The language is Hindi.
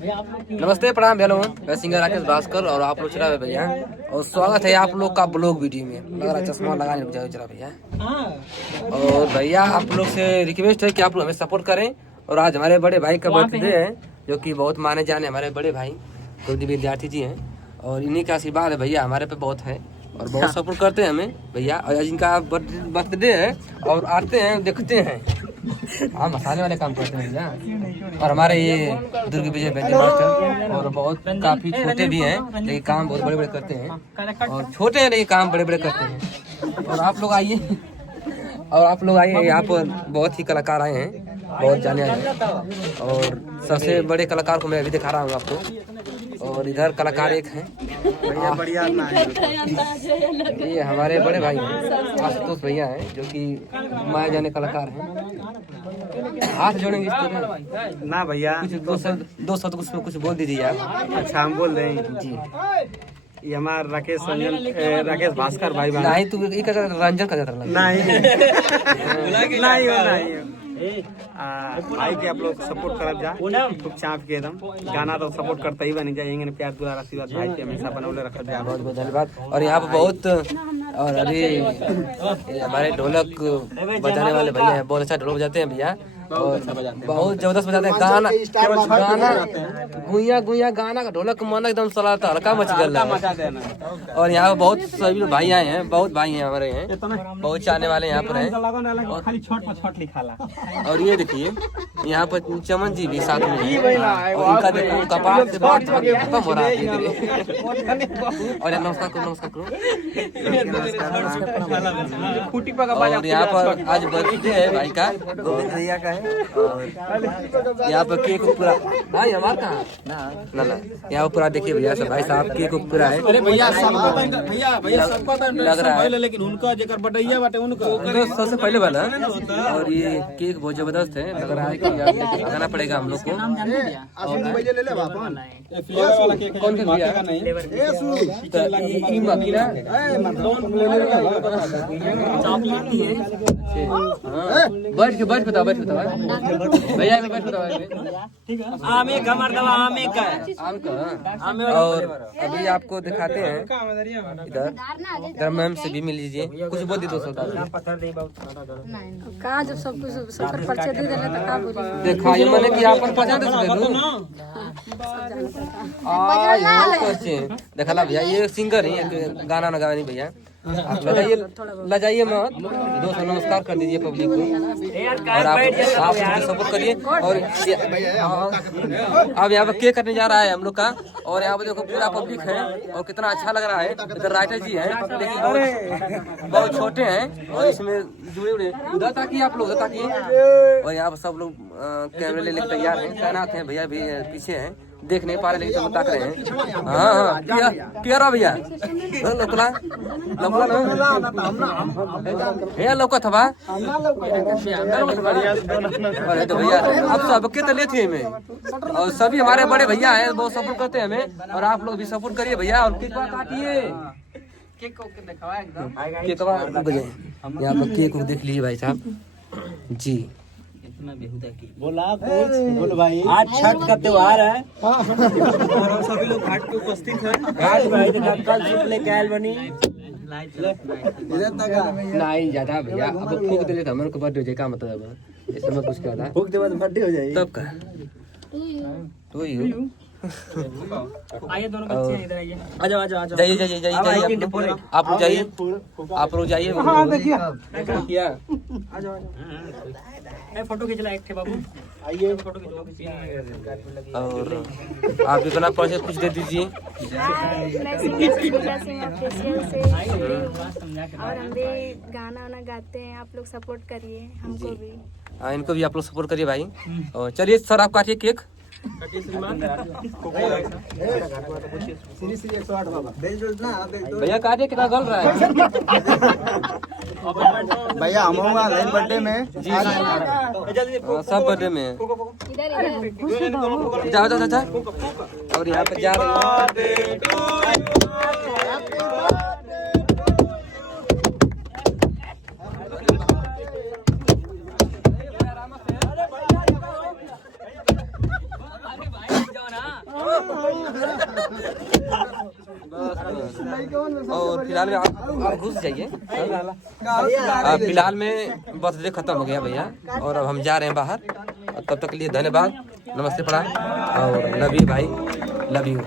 नमस्ते प्रणाम भैया लोगों, मैं सिंगर राकेश भास्कर और आप लोग चला भैया और स्वागत है आप लोग का ब्लॉग वीडियो में। लग रहा चश्मा लगाने चला भैया। और भैया आप लोग से रिक्वेस्ट है कि आप लोग हमें सपोर्ट करें। और आज हमारे बड़े भाई का बर्थडे है, जो कि बहुत माने जाने हमारे बड़े भाई कुलदीप विद्यार्थी जी हैं। और इन्हीं का आशीर्वाद है भैया हमारे पे बहुत है और बहुत सपोर्ट करते हैं हमें भैया। और आज इनका बर्थडे है और आते हैं देखते हैं। हाँ, मसाले वाले काम करते हैं भैया। और हमारे ये दुर्ग विजय व्यंजन मास्टर और बहुत काफी छोटे भी हैं लेकिन काम बहुत बड़े बड़े करते हैं। और छोटे हैं लेकिन काम बड़े बड़े करते हैं। और आप लोग आइए यहाँ पर बहुत ही कलाकार आए हैं, बहुत जाने आए हैं। और सबसे बड़े कलाकार को मैं अभी दिखा रहा हूँ आपको। और इधर कलाकार एक हैं, बढ़िया ये हमारे बड़े भाई हैं आशुतोष भैया हैं, जो कि माए जाने कलाकार हैं। हाथ जोड़ेंगे इस तरह ना भैया, कुछ दो शब्द उसमें कुछ बोल दीजिए आप। अच्छा हम बोल रहे हैं जी। ये हमारा राकेश भास्कर भाई बना नहीं तू एक रंजन का जाता नहीं भाई के आप लोग सपोर्ट करब जा खूब चाप के एकदम गाना तो सपोर्ट करते ही बनी जाएंगे। प्यार दुलार आशीर्वाद भाई के हमेशा बनौले रखा जाए। बहुत बहुत धन्यवाद। और यहाँ पे बहुत और अभी हमारे ढोलक बजाने वाले भैया हैं, बहुत अच्छा ढोलक बजाते हैं भैया और बहुत जबरदस्त बजाते हैं। गुइया गाना का ढोलक मन एकदम सलाता हल्का मच गया। और यहाँ पे बहुत सभी भाई आए हैं, बहुत भाई हैं हमारे हैं, बहुत चाहने वाले यहाँ पर हैं। और ये देखिए यहाँ पर चमन जी भी साथ में हैं। और इनका देखो कपाल से बहुत खत्म हो रहा है। और नमस्कार करो। और यहाँ पर आज बर्थडे है भाई का, भैया का है। और यहाँ पर केक पूरा भाई हमारा कहाँ ना यहाँ पर पूरा देखिए भैया सब भाई साहब केक पूरा है। अरे भैया लग रहा है लेकिन उनका जेकर बटैया बाटे उनका सबसे पहले वाला। और ये केक बहुत जबरदस्त है, लग रहा है कि लगाना पड़ेगा हम लोग को। कौन सा भैया बैठ के बताओ भैया बैठ बताओ। आम का और अभी आपको दिखाते हैं इधर मैम से भी मिल लीजिए, कुछ बोल दी दोस्तों कहाँ जब सब कुछ सब परिचय दे देना तो का बोली दिखाइए मैंने कि आप पहचान देखा भैया ये सिंगर ही गाना न गानी भैया। आप लजाइए मत दोस्तों, नमस्कार कर दीजिए पब्लिक को और आप सपोर्ट करिए। और अब यहाँ पर केक कटने जा रहा है हम लोग का। और यहाँ पर देखो पूरा पब्लिक है और कितना अच्छा लग रहा है। इधर राइटर जी हैं लेकिन बहुत छोटे हैं और इसमें जुड़े उधर ताकि आप लोग उधर ताकि। और यहाँ पर सब लोग कैमरे लेने तैयार हैं, तैनात हैं। भैया भी पीछे हैं, देख नहीं पा रहे लेकिन सब ताक रहे हैं। हाँ क्या रहा भैया लोकला भैया लौकत हवा। अरे तो भैया अब सबके तो लेते में और सभी हमारे बड़े भैया हैं, बहुत सपोर्ट करते हैं हमें। और आप लोग भी सपोर्ट करिए भैया और केक काटिए। यहाँ पर केक देख लीजिए भाई साहब जी। बोल भाई आज छठ का त्योहार है और सभी लोग घाट पे उपस्थित हैं। घाट भाई कल सूप लेके आयल बनी नहीं जाता भैया। अब फूक दे लेता मेरे को बर्थडे हो जाए का मतलब इसमें मैं कुछ कहता फूक दे बाद बर्थडे हो जाएगी तब का तो ही आइए दोनों बच्चे इधर आइए। आ जाओ जाइए आप लोग जाइए हां देखिए क्या आ जाओ ए फोटो खींच ला एक थे बाबू। आइए फोटो खींचो। और आप भी बना पहुंचे कुछ दे दीजिए। और हम भी गाना वाना गाते हैं, आप लोग सपोर्ट करिए हमको भी। हाँ इनको भी आप लोग सपोर्ट करिए भाई। और चलिए सर आप काटिए केक। भैया काटिए कितना गल रहा है भैया हम बर्थडे में जी सब बर्थडे में जाओ। और यहाँ पे जा रहे हैं। और फिलहाल में आप घुस जाइए। फिलहाल में बर्थडे खत्म हो गया भैया और अब हम जा रहे हैं बाहर। तब तक के लिए धन्यवाद, नमस्ते, प्रणाम और लव यू भाई, लव यू।